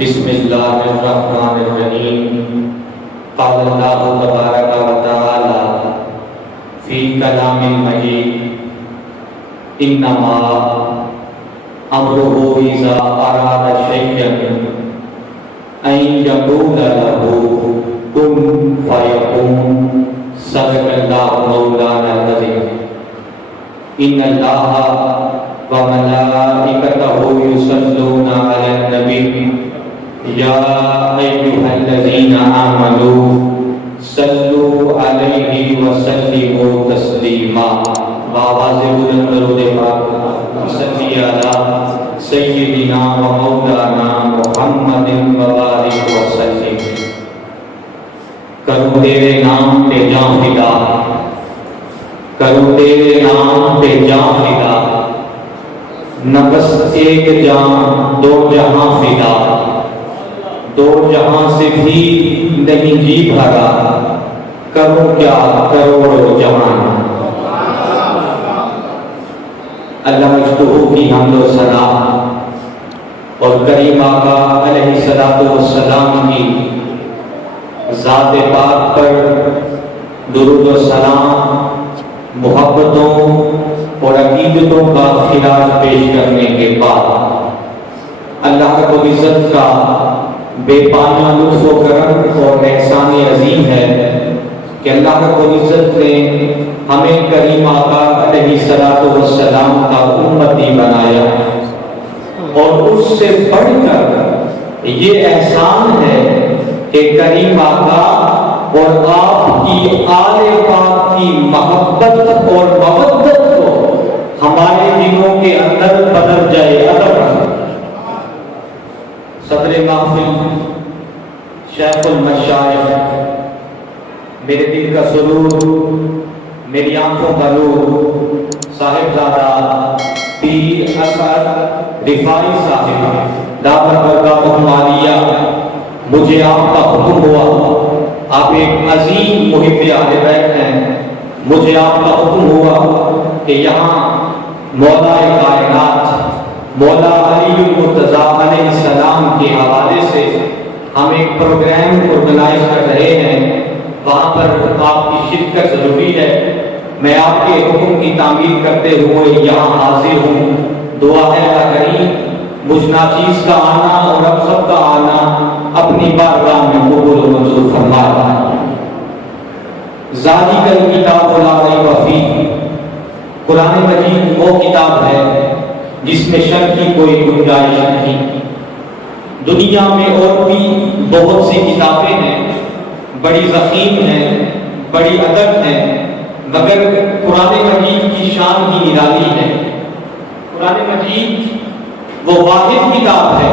بسم اللہ الرحمن الرحیم۔ قال اللہ تبارک و تعالی فی کلام المجید انما امرہ اذا اراد شیئا ان یقول له کن فیکون۔ صدق اللہ مولانا العظیم۔ ان اللہ وملائکتہ یصلون علی النبی یا ایھا الذین آمنوا صلوا علیہ وسلموا تسلیما۔ آواز بلند درود پاک صلی علی سیدنا و مولانا محمد وبارک وسلم۔ کروں تیرے نام پہ جاں فدا، کروں تیرے نام پہ جاں فدا، نہ بس ایک جاں دو جہاں فدا، دو جہاں سے بھی نہیں جی بھرا، کروں کیا کروڑوں جہان۔ اللہ مجدہ کی حمد و ثنا اور کریم آقا علیہ الصلوۃ والسلام کی ذات پاک پر درود و سلام، محبتوں اور عقیدتوں کا خراج پیش کرنے کے بعد اللہ رب العزت کا بے پایا لطف و کرم اور احسان عظیم ہے کہ اللہ رب العزت نے ہمیں کریم آقا علیہ الصلوۃ والسلام کا امتی بنایا، اور اس سے بڑھ کر یہ احسان ہے کہ کریم آقا اور آپ کی آل پاک کی محبت اور مودت کو ہمارے دلوں کے اندر بدل جائے ادب۔ صدر محفل شیخ المشائخ، میرے دل کا سرور، میری آنکھوں کا نور، صاحبزادہ پیر اسعد رفاعی صاحب دامت برکاتہم عالیہ، مجھے آپ کا حکم ہوا، آپ ایک عظیم محب اہل بیت ہیں، مجھے آپ کا حکم ہوا کہ یہاں مولا کائنات مولا علی المرتضیٰ علیہ السلام کے حوالے سے ہم ایک پروگرام آرگنائز کر رہے ہیں، وہاں پر آپ کی شرکت ضروری ہے۔ میں آپ کے حکم کی تعمیل کرتے ہوئے یہاں حاضر ہوں۔ دعا ہے اللہ کریم مجھ ناچیز کا آنا اور اب سب کا آنا اپنی بارگاہ میں قبول و منظور فرمائے۔ ذالک الکتاب لا ریب فیہ، قرآن مجید وہ کتاب ہے جس میں شک کی کوئی گنجائش نہیں۔ دنیا میں اور بھی بہت سی کتابیں ہیں، بڑی ضخیم ہیں، بڑی ادب ہیں، مگر قرآن مجید کی شان کی نرالی ہے۔ قرآن مجید وہ واحد کتاب ہے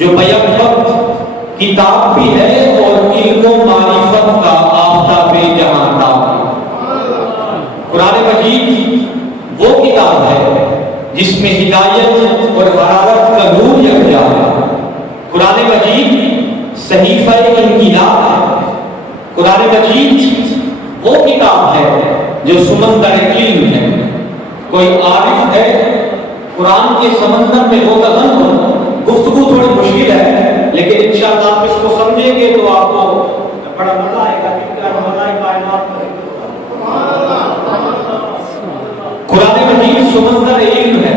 جو بیک وقت کتاب بھی ہے اور علم و معرفت کا آفتاب جہاں تاب ہے۔ قرآن مجید وہ کتاب ہے جس میں ہدایت اور حرارت کا نور یکجا ہے۔ قرآن مجید صحیفہ انقلاب ہے۔ قرآن مجید وہ کتاب ہے جو سمندر علم ہے۔ کوئی عارف ہے قرآن کے سمندر میں وہ غزل ہو، گفتگو تھوڑی مشکل ہے لیکن انشاءاللہ آپ اس کو سمجھیں گے تو آپ کو بڑا مزہ آئے گا، کیونکہ ہمارا کائنات قرآن مجید سمندر علم ہے۔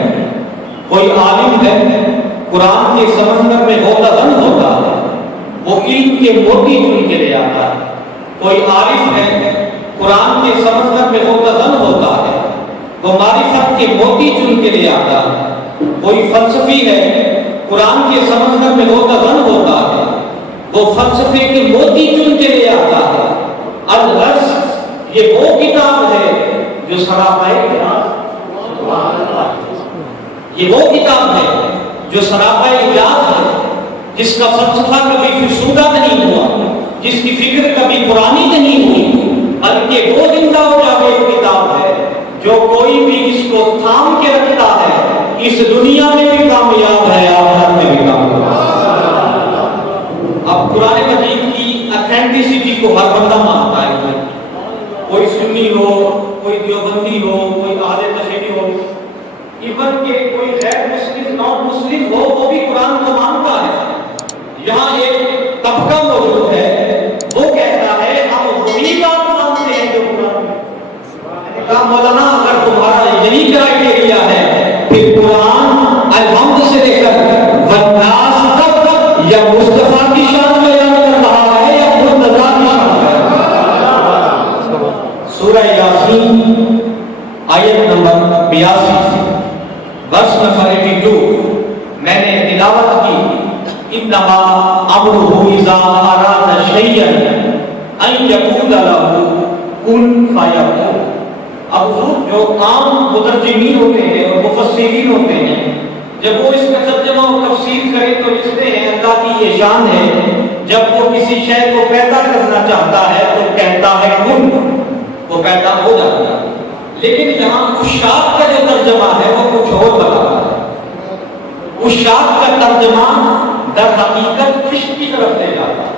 کوئی عالم ہے قرآن کے سمندر میں وہ غزل ہوتا ہے، وہ علم کے موتی چن کے لے آتا ہے۔ کوئی عارف ہے قرآن کے سمندر میں وہ غزل ہوتا ہے، وہ معرفت کے موتی چن کے لے آتا ہے۔ کوئی فلسفی ہے قرآن کے سمندر میں وہ غزل ہوتا ہے، وہ فلسفے کے موتی چن کے لے آتا ہے۔ الغرض یہ وہ کتاب ہے جو سراپائے یہ وہ کتاب ہے جو سراپائے اجاز ہے، جس کا فلسفہ کبھی فرسودہ نہیں ہوا، جس کی فکر کبھی پرانی نہیں ہوئی، بلکہ وہ زندہ و جاوید کتاب ہے جو کوئی بھی اس کو تھام کے رکھتا ہے اس دنیا میں بھی کامیاب ہے، آخرت میں بھی کامیاب ہے۔ اب قرآن مجید کی اتھینٹسٹی کو ہر بندہ مانتا ہے، کوئی سنی ہو، کوئی دیوبندی ہو، کوئی اہل تشیع ہو، ایون کہ کوئی غیر مسلم نان مسلم ہو وہ بھی قرآن کو مانتا ہے۔ آیت نمبر 82 ورس نمبر 82 میں نے تلاوت کی، انما امرہ اذا اراد شیئا ان یقول له کن فیکون۔ اب جو عام مترجمین ہوتے ہیں اور مفسرین ہوتے ہیں، جب وہ اس کا ترجمہ اور تفسیر کریں تو لکھتے ہیں اللہ کی یہ شان ہے، جب وہ کسی شے کو پیدا کرنا چاہتا ہے تو کہتا ہے کن، وہ پیدا ہو جاتا ہے۔ لیکن یہاں اشاق کا جو ترجمہ ہے وہ کچھ اور بتاتا ہے۔ اشاق کا ترجمہ در حقیقت عشق کی طرف لے جاتا ہے۔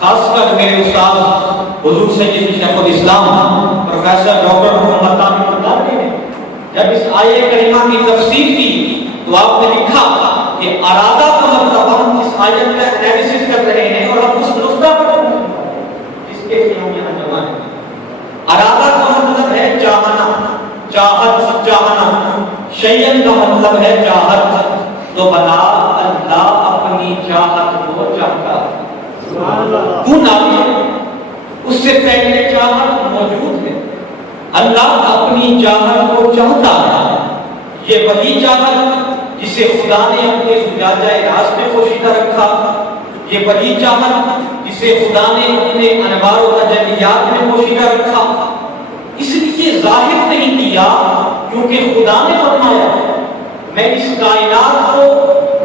خاص کر میرے استاد حضور سید شیخ الاسلام پروفیسر ڈاکٹر محمد طاہر القادری نے جب اس آیے کریمہ کی تفسیر کی تو آپ نے لکھا کہ ارادہ کا مطلب ہم اس آیت کا انالیسس کر رہے ہیں اور ہم اس نقطہ پر جس کے لیے ہم یہاں جمع ہیں۔ ارادہ کا مطلب ہے چاہنا، چاہت، چاہنا۔ شیئن کا مطلب ہے چاہت، تو بنا اللہ اپنی چاہت کو چاہتا ہے۔ کن آگے اس سے پہلے چاہت موجود ہے، اللہ اپنی چاہت کو چاہتا ہے۔ یہ وہی چاہت جسے خدا نے اپنے زجاجۂ راز میں پوشیدہ رکھا، یہ وہی چاہت جسے خدا نے اپنے انوار و تجلیات میں پوشیدہ رکھا۔ اس لیے ظاہر نہیں کیا کیونکہ خدا نے فرمایا میں اس کائنات کو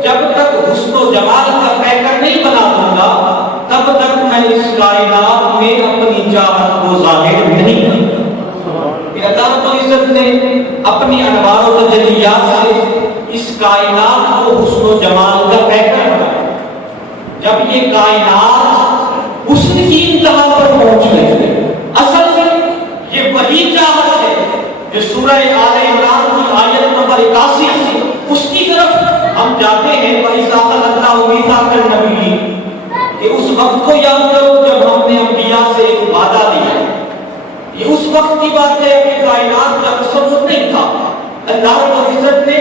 جب تک حسن و جمال کا پیکر نہیں بنا دوں گا تب تک میں اس کائنات میں اپنی چاہت کو ظاہر نہیں کروں گا۔ اللہ رب العزت نے اپنی انوار و تجلیات سے اس کائنات کو حسن و جمال کا پیکر بنایا۔ جب یہ کائنات حسن کی انتہا پر پہنچ گئی، اصل میں یہ وہی چاہت ہے جو سورہ آل عمران کی آیت نمبر 81 اس کی طرف ہم جاتے ہیں۔ وَإِذَا أَخَذَ اللَّهُ مِيثَاقَ النَّبِيِّينَ، کہ اس وقت کو یاد کرو جب ہم نے انبیاء سے ایک وعدہ لیا۔ یہ اس وقت کی بات ہے کہ کائنات کا تصور نہیں تھا۔ اللہ رب العزت نے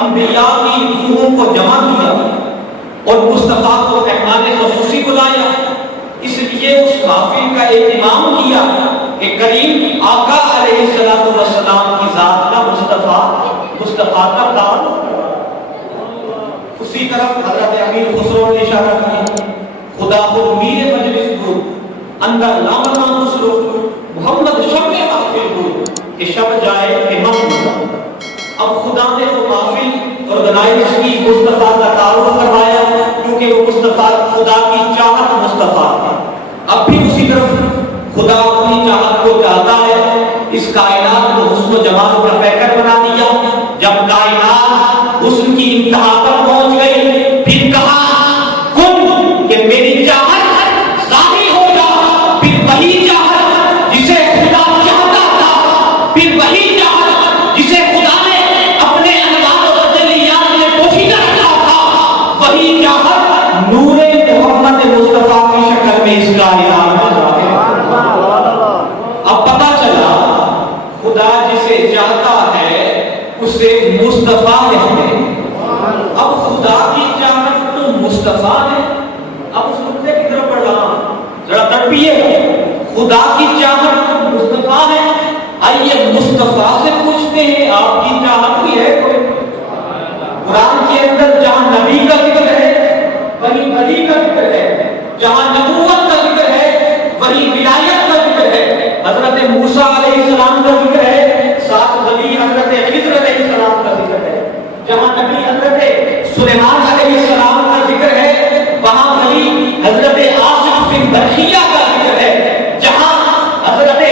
انبیاء کی روحوں کو جمع کیا اور مصطفیٰ کو مہمان خصوصی بلایا۔ اس لیے اس محفل کا اہتمام کیا کہ کریم آقا علیہ السلام کی ذات کا مصطفیٰ کا تعلق۔ اسی طرف حضرت امیر خسرو نے اشارہ کیا، خدا خود میر مجلس کو اندر لامنا خسرو محمد شب محفل کو کہ شب جائے امام ہوگا۔ اب خدا نے وہ محفل آرگنائز کی مصطفیٰ کا تعارف کروایا کیونکہ وہ مصطفیٰ خدا کی چاہت مصطفیٰ ہے۔ اب بھی اسی طرف خدا اپنی چاہت کو چاہتا ہے، اس کائنات کو حسن و جمال کا پیکر بنا دیا۔ جب کائنات حسن کی انتہا پر پہنچ گئی پھر کہا کن، کہ میری چاہت ظاہر ہو جا۔ پھر وہی چاہت جسے خدا چاہتا تھا، پھر وہی چاہت جسے خدا نے اپنے انوار و تجلیات میں پوشیدہ رکھا تھا، وہی چاہت نور محمد مصطفیٰ کی شکل میں اس کائنات میں ظاہر۔ اب پتہ چلا خدا جسے چاہتا ہے اسے مصطفیٰ کہتے ہیں۔ اب خدا کی چاہت تو مصطفیٰ ہے۔ اب اس نقطے کی طرف بڑھ رہا ہوں، ذرا تڑپیے۔ خدا کی چاہت تو مصطفیٰ ہے، آئیے مصطفیٰ سے پوچھتے ہیں آپ کی چاہت بھی ہے کوئی؟ قرآن کے اندر جہاں نبی کا ذکر ہے وہیں ولی کا ذکر ہے، جہاں نبوت کا ذکر ہے وہیں ولایت کا ذکر ہے۔ حضرت موسیٰ علیہ السلام کا ذکر ہے، ساتھ ولی حضرت خضر علیہ السلام کا ذکر ہے۔ جہاں نبی حضرت سلیمان علیہ السلام کا ذکر ہے وہاں ولی حضرت آصف بن برخیہ کا ذکر ہے۔ جہاں حضرت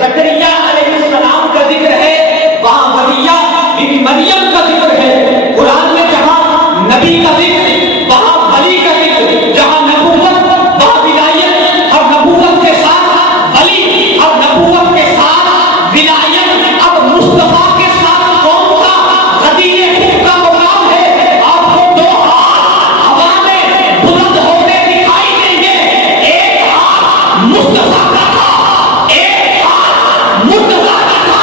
زکریا علیہ السلام کا ذکر ہے وہاں ولیہ بی بی مریم کا ذکر ہے۔ قرآن میں جہاں نبی کا ذکر وہاں ولی کا ذکر، جہاں نبوت وہاں ولایت، اور نبوت کے ساتھ ولی اور نبوت کے ساتھ ولایت۔ اب مصطفیٰ کے ساتھ کون کا غدیر خوب کا مقام ہے؟ آپ کو دو ہاتھ ہوا میں بلند ہوتے دکھائی دیں گے، ایک ہاتھ مصطفیٰ کا تھا، ایک ہاتھ مرتضیٰ کا تھا۔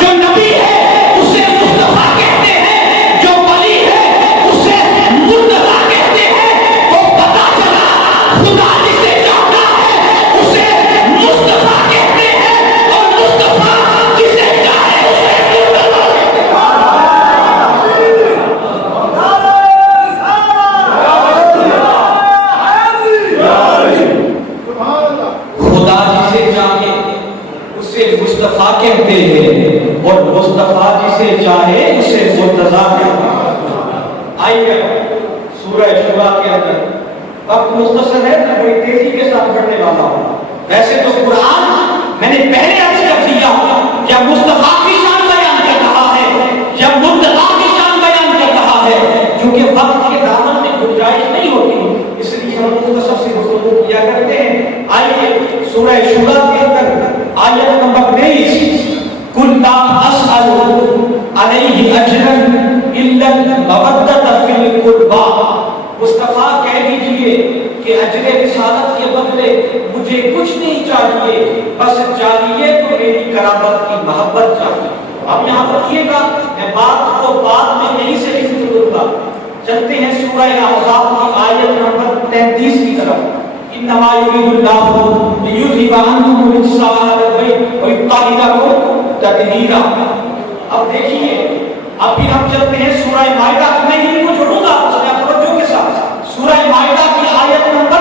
جو نبی ہے اسے مصطفیٰ کہتے ہیں، جو ولی ہے اسے مرتضیٰ کہتے ہیں۔ تو پتہ چلا خدا جسے چاہتا ہے اسے مصطفیٰ کہتے ہیں، اور مصطفیٰ جسے چاہے کہتے ہیں اور مصطفیٰ جسے چاہے اسے مرتضیٰ کہتے ہیں۔ آئیے سورہ شورا کے اندر وقت مختصر ہے، میں بڑی تیزی کے ساتھ پڑھنے والا ہوں۔ ویسے تو قرآن میں نے پہلے عرض کر دیا جب مصطفیٰ کی شان بیان کر رہا ہے، جب مرتضیٰ کی شان بیان کر رہا ہے، کیونکہ وقت کے دامن میں گنجائش نہیں ہوتی، اس لیے ہم مختصر سے گفتگو کیا کرتے ہیں۔ آئیے سورہ شورا کے اندر آیت نمبر 23، قُلْ لَا أَسْأَلُ عَلَيْهِ أَجْرًا إِلَّا الْمَوَدَّةَ فِي الْقُرْبَى، مصطفیٰ کہہ دیجئے کہ اجر رسالت کے بدلے مجھے کچھ نہیں چاہیے، بس چاہیے تو میری قرابت کی محبت چاہیے۔ اب یہاں رکھیے گا، میں بات کو بعد میں یہیں سے لکھ دوں گا۔ چلتے ہیں سورہ احزاب کی آیت نمبر 33 کی طرف۔ انما یرید اللہ لیذھب عنکم الرجس اہل البیت ویطہرکم تطہیرا۔ اب دیکھیے، اب بھی ہم چلتے ہیں سورہ مائدہ میں ہی کو چھوڑوں گا اس میں توجہ کے ساتھ سورہ مائدہ کی آیت نمبر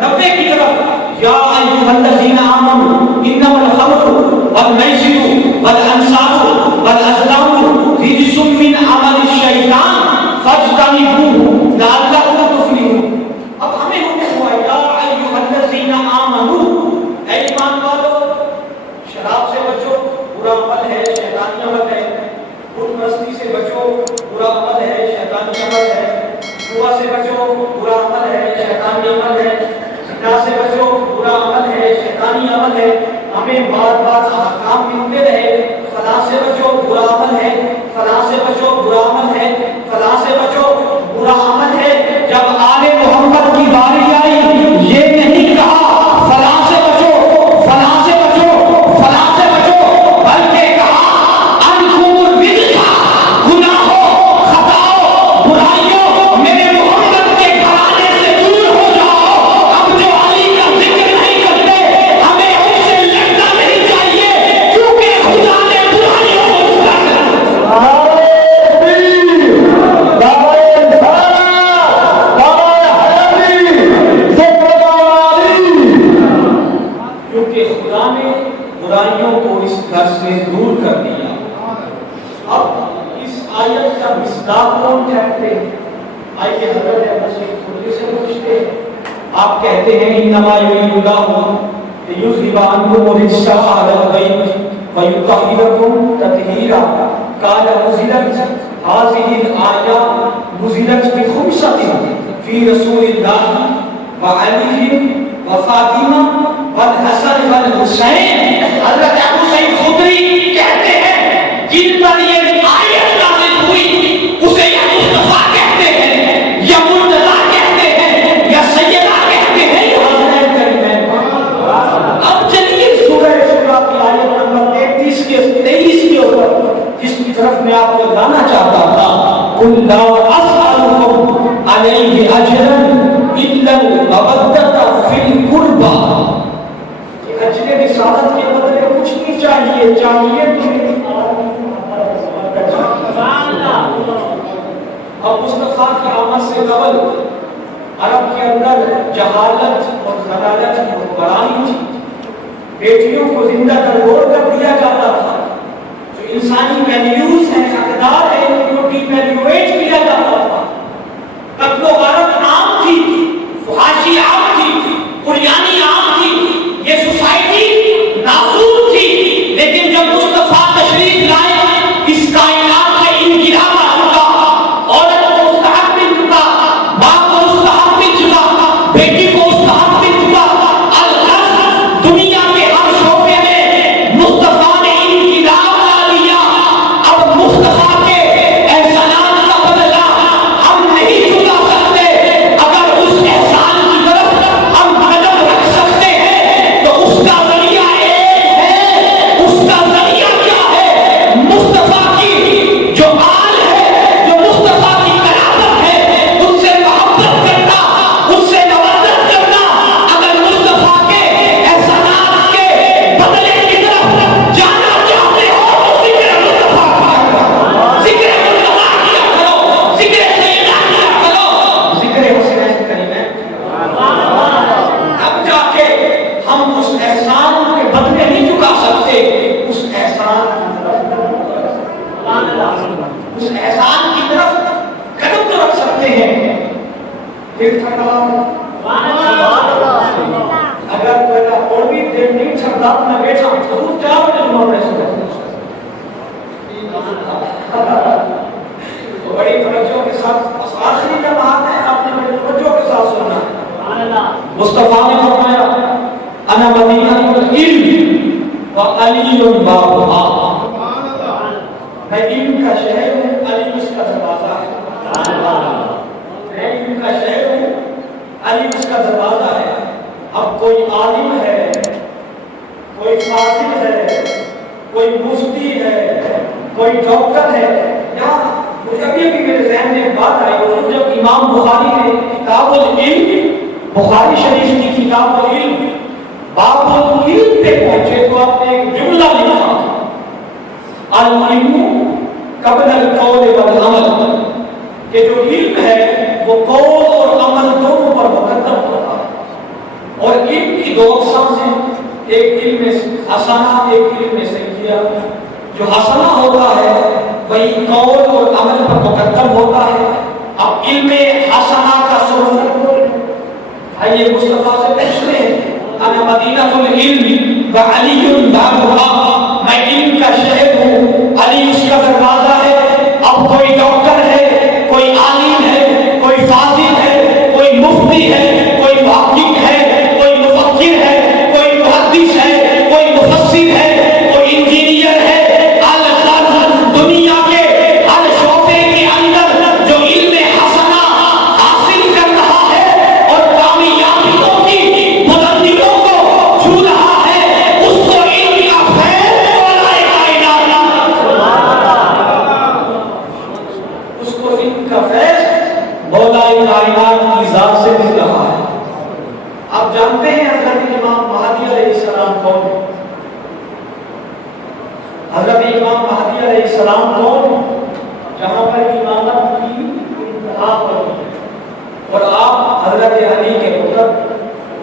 90 کی طرف۔ یا ایھا الذین آمنوا انما الخمر والمیسر والانصاب والازلام رجس من عمل الشیطان فاجتنبوہ لعلکم تفلحون۔ اب ہمیں حکم ہوا یا ایھا الذین آمنوا، اے ایمان والو، شراب سے بچو، برا عمل ہے، شیطانی عمل ہے، بت پرستی سے بچو، برا عمل ہے، شیطانی عمل ہے، جوا سے بچو، برا عمل ہے، شیطانی عمل ہے، زنا سے بچو، برا عمل ہے، شیطانی عمل ہے۔ ہمیں بار بار احکام ملتے رہے، فلاں سے بچو برا عمل ہے، فلاں سے بچو برا عمل ہے، فلاں سے بچو برا عمل ہے۔ جب آل محمد کی باری آئی، یہ نہیں کہا فلاں سے بچو، فلاں سے بچو، فلاں سے بچو، بلکہ کہا انکم الرجس، گناہوں، خطاؤں، برائیوں، میرے محمد کے گھرانے سے دور ہو جاؤ۔ اب جو علی کا ذکر نہیں کرتے، ہمیں ان سے لڑنا نہیں چاہیے، کیونکہ خدا نے برائیوں کو کیونکہ خدا نے برائیوں کو اس گھر سے دور کر دیا۔ اب اس آیت کا مصداق کون کہتے ہیں؟ آئیے حضرت ابو خدری سے پوچھتے ہیں۔ آپ کہتے ہیں انما یرید اللہ لیذھب عنکم الرجس اہل البیت ویطہرکم تطہیرا۔ قال نزلت هذه الآية نزلت بخمسة في رسول الله وعلي وفاطمہ والحسن والحسین۔ حضرت ابو سعید خدری کہتے ہیں جن پر یہ آیت نازل ہوئی اسے یا مصطفیٰ کہتے ہیں، یا مرتضیٰ کہتے ہیں، یا سیدہ کہتے ہیں، یا حسنین کہتے ہیں۔ اب چلیے سورہ شورا کی آیت نمبر 23 کے اوپر جس کی طرف میں آپ کو لانا چاہتا تھا۔ قُلْ لَا أَسْأَلُكُمْ عَلَيْهِ أَجْرًا إِلَّا الْمَوَدَّةَ فِي الْقُرْبَى۔ اجر رسالت کے بدلے کچھ نہیں چاہیے، چاہیے اب مصطفیٰ کی آمد سے قبل عرب کے اندر جہالت اور ضلالت حکمرانی تھی۔ بیٹیوں کو زندہ درگور کر دیا جاتا تھا، جو انسانی ویلیوز ہیں، اقدار ہیں، ان کو ڈی ویلیویٹ کیا جاتا تھا۔ قتل و غارت عام تھی، فحاشی عام تھی، قریانی عام تھی، یہ سوسائٹی ناسور تھی۔ لیکن جب مصطفیٰ تشریف لائے، اس کائنات میں انقلاب آ چکا، عورت کو مستحق مل چکا، باپ کو مستحق مل چکا، بیٹی کو مستحق مل چکا۔ الغرض دنیا کے ہر شعبے میں مصطفیٰ نے انقلاب لا دیا۔ اب اس احسان کی طرف قدم تو رکھ سکتے ہیں. پھر اگر میرا اور بھی دیر نہیں چھڑتا میں بیٹھا ضرور 4 بجے جمعہ پڑھ سکتا. بڑی توجہ کے ساتھ آخری جماعت ہے، آپ نے بڑی توجہ کے ساتھ سننا. مصطفیٰ نے فرمایا انا مدینہ العلم وعلی بابها، میں علم کا شہر ہوں، علی اس کا دروازہ ہے. میں علم کا شہر ہوں، علی اس کا دروازہ ہے. اب کوئی عالم ہے، کوئی فاضل ہے، کوئی مفتی ہے، کوئی ڈاکٹر ہے. یہاں مجھے ابھی میرے ذہن میں ایک بات آئی. جب امام بخاری نے کتاب العلم، بخاری شریف کی کتاب العلم باب العلم پہ پہنچے تو آپ نے ایک جملہ لکھا، العلم قبل القول والعمل، کہ جو علم ہے وہ قول اور عمل دونوں پر مقدم ہوتا ہے. اور علم کی 2 اقسام ہیں، ایک علم حسنہ، ایک علم سیئہ. جو حسنہ ہوتا ہے وہی قول اور عمل پر مقدم ہوتا ہے. اب علم حسنہ کا سبب آئیے مصطفیٰ سے پوچھ لیں، انا مدینہ العلم وعلی بابها، میں علم کا شہر ہوں، علی اس کا دروازہ ہے. اب کوئی ڈاکٹر ہے، کوئی عالم ہے، کوئی فاضل ہے، کوئی مفتی ہے، کوئی محقق ہے، کوئی مفکر ہے، کوئی محدث ہے، کوئی مفسر ہے، کوئی انجینئر ہے. دنیا کے ہر شعبے کے اندر جو علم حسنہ حاصل کر رہا ہے اور کامیابیوں کی بلندیوں کو چھو رہا ہے، اس کو علم کا فیض مولا کائنات، اس کو علم کا فیض مولا کائنات کی ذات سے مل رہا ہے. آپ جانتے ہیں حضرت امام مہدی علیہ السلام کون ہے؟ حضرت امام مہدی علیہ السلام کون؟ جہاں پر امامت کی انتہا پر ہے، اور آپ حضرت علی کے پتر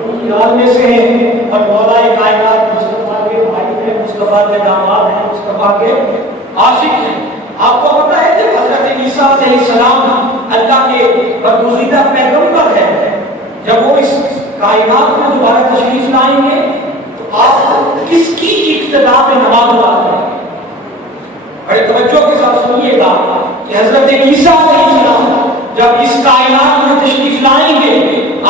ان کی آل میں سے ہیں، اور مولا کائنات مصطفیٰ کے بھائی ہیں، مصطفیٰ کے داماد ہیں، مصطفیٰ کے عاشق ہیں. آپ کو پتہ ہے جب حضرت عیسیٰ علیہ السلام اللہ کے برگزیدہ پیغمبر ہیں، جب وہ اس کائنات میں دوبارہ تشریف لائیں گے تو آپ کس کی اقتدا میں نماز ادا کریں گے؟ بڑے توجہ کے ساتھ سنیے گا کہ حضرت عیسیٰ علیہ السلام جب اس کائنات میں تشریف لائیں گے،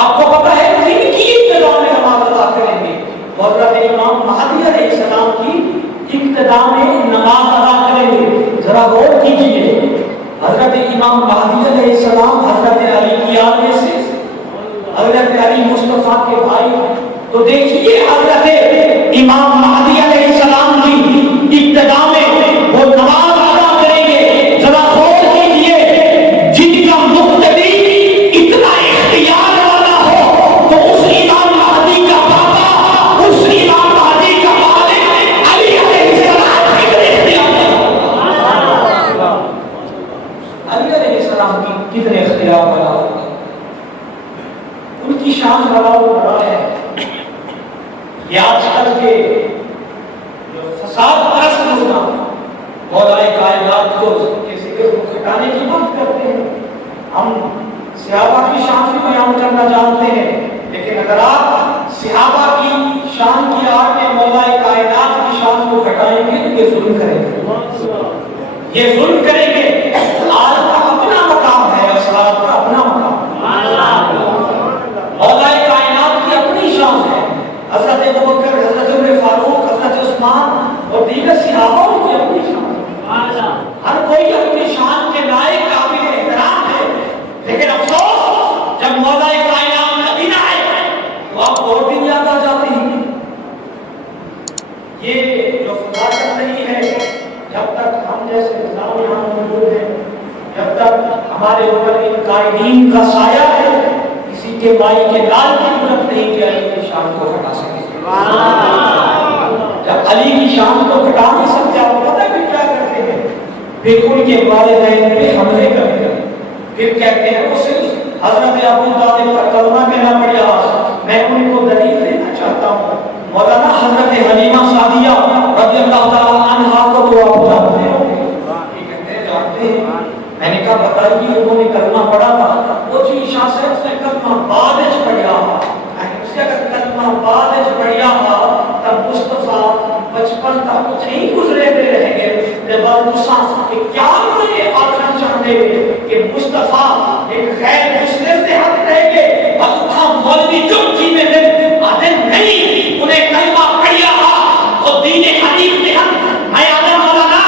آپ کو پتہ ہے کن کی ابتدا میں نماز ادا کریں گے؟ حضرت امام مہدی علیہ السلام کی ابتدا میں نماز ادا کریں گے. ذرا غور کیجیے، حضرت امام مہدی علیہ السلام حضرت علی کی آل میں سے، حضرت علی مصطفیٰ کے بھائی. تو دیکھیے حضرت امام مہدی علیہ السلام کی ابتدا میں وہ نماز ادا کریں گے. ذرا غور کیجیے، جن کا مقتدی اتنا اختیار والا ہو تو اس امام مہدی کا بابا، اس امام مہدی کا والد علی علیہ السلام کتنے اختیار والا، علی علیہ السلام کی کتنے اختیار والا ہوگا. ان کی شان بڑا بڑا ہے. یہ آج کل کے فساد پرست مسلمان مولا کائنات کو کے ذکر کو کھٹانے کی بات کرتے ہیں. ہم صحابہ کی شان بھی بیان کرنا جانتے ہیں، لیکن اگر آپ صحابہ کی شان کی آڑ میں مولا کائنات کی شان کو گھٹائیں گے تو یہ ظلم کریں گے، یہ ظلم کریں گے. آج کا اپنا مقام ہے، اسلام کا اپنا مقام ہے، مولا کائنات کی اپنی شان ہے. حضرت ابوبکر، حضرت عمر فاروق، حضرت عثمان اور دیگر صحابہ کی اپنی شان ہے. ہر کوئی اپنی شان کے لائق قابل احترام ہے، لیکن افسوس جب مولا کائنات نبی نہ آئے تو آپ اور بھی یاد آ جاتے ہیں. یہ جو خدا کر رہی ہے، جب تک ہم جیسے نظام یہاں موجود ہیں، جب تک ہمارے اوپر ان قائدین کا سایہ ہے، کسی کے مائی کے لال کی ضرورت نہیں کہ علی کی شان کو ہٹا سکے. جب علی کی شان کو ہٹا نہیں سکتے، آپ پتہ بھی کیا کرتے ہیں؟ پھر ان کے والدین پہ حملے کرتے ہیں، پھر کہتے ہیں وہ صرف حضرت ابو طالب پر کلمہ کہنا پڑا. میں ان کو دلیل دینا چاہتا ہوں. مولانا حضرت حلیمہ سعدیہ رضی اللہ تعالی عنہا کو تو آپ جانتے ہیں، یہ کہتے ہیں جانتے ہیں. تسا کیا ہوئے آخر چاہتے کہ مصطفیٰ ایک غیر مسلم سے حق رہیں گے اور تھا مولوی جو جی میں آدھے نہیں انہیں کلمہ پڑھیا اور دین حدیث میں ہم میں آدھے مولانا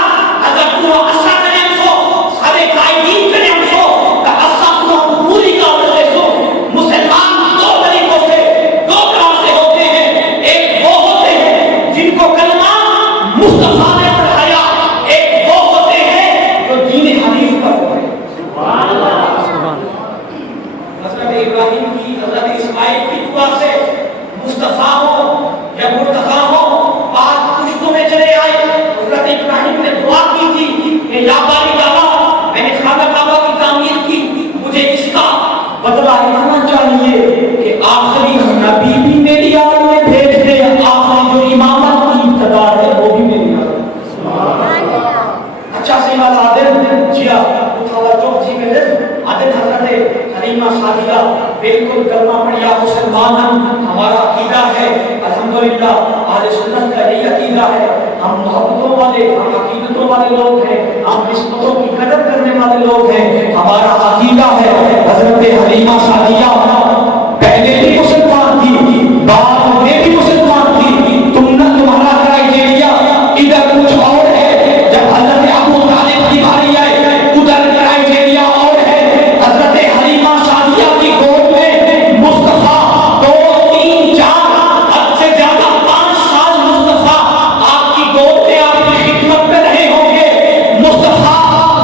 اگر تو اثر کریں ہم سو سارے قائدین کریں ہم سو کہ اثر تو پوری کا سے سو مسلمان دو طریقوں سے دو طرح سے ہوتے ہیں ایک وہ ہوتے ہیں جن کو کلمہ مصطفیٰ نے پڑھایا ایک وہ ہوتے ہیں جو دین حدیث پر ہوتے ہیں سبحان اللہ سبحان حضرت ابراہیم کی حضرت اسماعیل کی دعا سے مصطفیٰ ہو یا مرتضیٰ ہو بعد پشتوں میں چلے آئے حضرت ابراہیم نے دعا کی تھی کہ یا باری تعالیٰ میں نے خانہ کعبہ کی تعمیر کی مجھے اس کا بدلہ اتنا چاہیے کہ آخری نبی بھی میری آل میں بھیج دے آخری جو امامت کی ابتدا ہے وہ بھی میری آل میں اچھا سے مالا عادل جیا مطالعہ جو جی میں عادل حضرت حلیمہ سعدیہ بالکل کلمہ پڑھیا مسلمان ہمارا عقیدہ ہے الحمدللہ اہل سنت کا یہ عقیدہ ہے ہم محبتوں والے ہم عقیدتوں والے لوگ ہیں ہم نسبتوں کی قدر کرنے والے لوگ ہیں ہمارا عقیدہ ہے حضرت حلیمہ سعدیہ پہلے بھی مسلمان تھی بعد میں بھی مسلمان تھی تمہارا کرائٹیریا ادھر کچھ اور ہے جب حضرت ابو طالب کی باری آئے ادھر کرائٹیریا اور ہے حضرت حلیمہ سعدیہ کی گود میں مصطفیٰ 2 3 4 حد سے زیادہ 5 سال مصطفیٰ آپ کی گود میں آپ کی خدمت میں رہے ہوں گے مصطفیٰ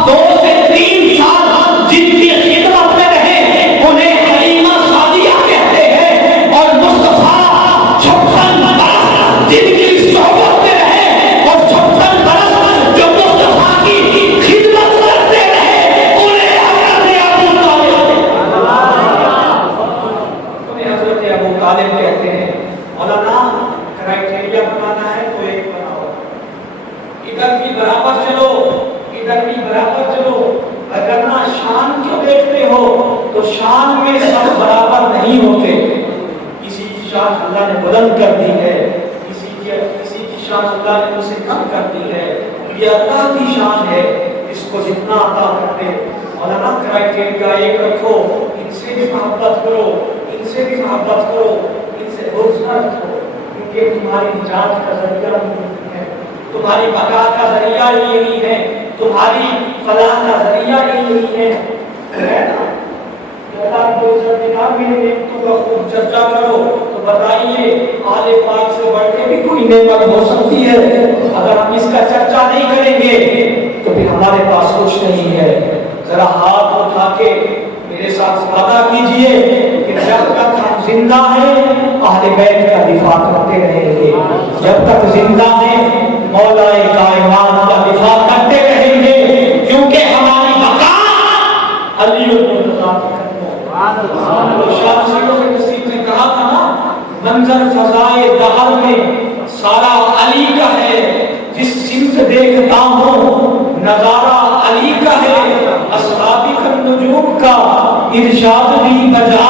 2 سے 3 سال جن کی خدمت میں رہے انہیں حلیمہ سعدیہ کہتے ہیں اور مصطفیٰ 56 برس جن کی صحبت میں رہے اور 56 برس جو مصطفیٰ کی خدمت کرتے رہے انہیں حضرت ابو طالب کہتے ہیں مولانا کرائٹیریا بنانا ہے تو ایک بناؤ ادھر بھی برابر چلو ادھر بھی برابر چلو اگر نہ شان کیوں دیکھتے ہو تو شان میں سب برابر نہیں ہوتے کسی کی شان اللہ نے بلند کر دی ہے کسی کی شان اللہ نے اسے کم کر دی ہے یہ اللہ کی شان ہے اس کو جتنا عطا کرتے مولانا کرائٹیریا ایک رکھو ان سے بھی محبت کرو ان سے بھی محبت کرو ان سے بغض نہ رکھو کیونکہ تمہاری نجات کا ذریعہ ہے تمہاری بقا کا ذریعہ یہی ہے تمہاری فلاح کا ذریعہ یہی ہے نا اللہ کو عزت نے کہا میرے نعمتوں کا خوب چرچا کرو تو بتائیے آل پاک سے بڑھ کے بھی کوئی نعمت ہو سکتی ہے اگر ہم اس کا چرچا نہیں کریں گے تو پھر ہمارے پاس کچھ نہیں ہے ذرا ہاتھ اٹھا کے میرے ساتھ وعدہ کیجئے کہ جب تک ہم زندہ ہیں اہل بیت کا دفاع کرتے رہیں گے جب تک زندہ ہیں مولا کائنات کا دفاع کرتے رہیں گے کیونکہ ہماری بقا علی المرتضی شاہ سیدوں کے نصیب نے کہا تھا نا منظر فضائے دہر میں سارا علی کا ہے جس سمت دیکھتا ہوں نظارہ علی کا ہے اصحابی النجوم کا ارشاد بھی بجا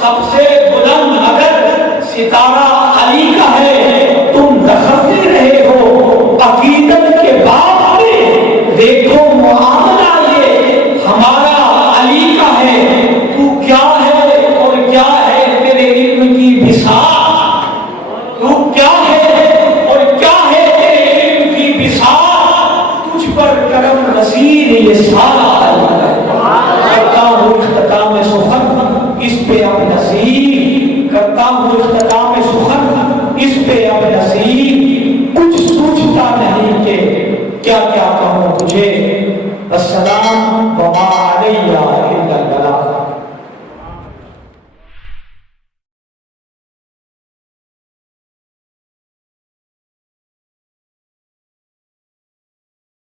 سب سے بلند اگر ستارہ علی کا ہے تم دخلتے رہے ہو عقیدت کے بعد میں دیکھو معاملہ یہ ہمارا علی کا ہے تو کیا ہے اور کیا ہے تیرے علم کی بساط تو کیا ہے اور کیا ہے تیرے علم کی بساط تجھ پر کرم نصیر یہ سارا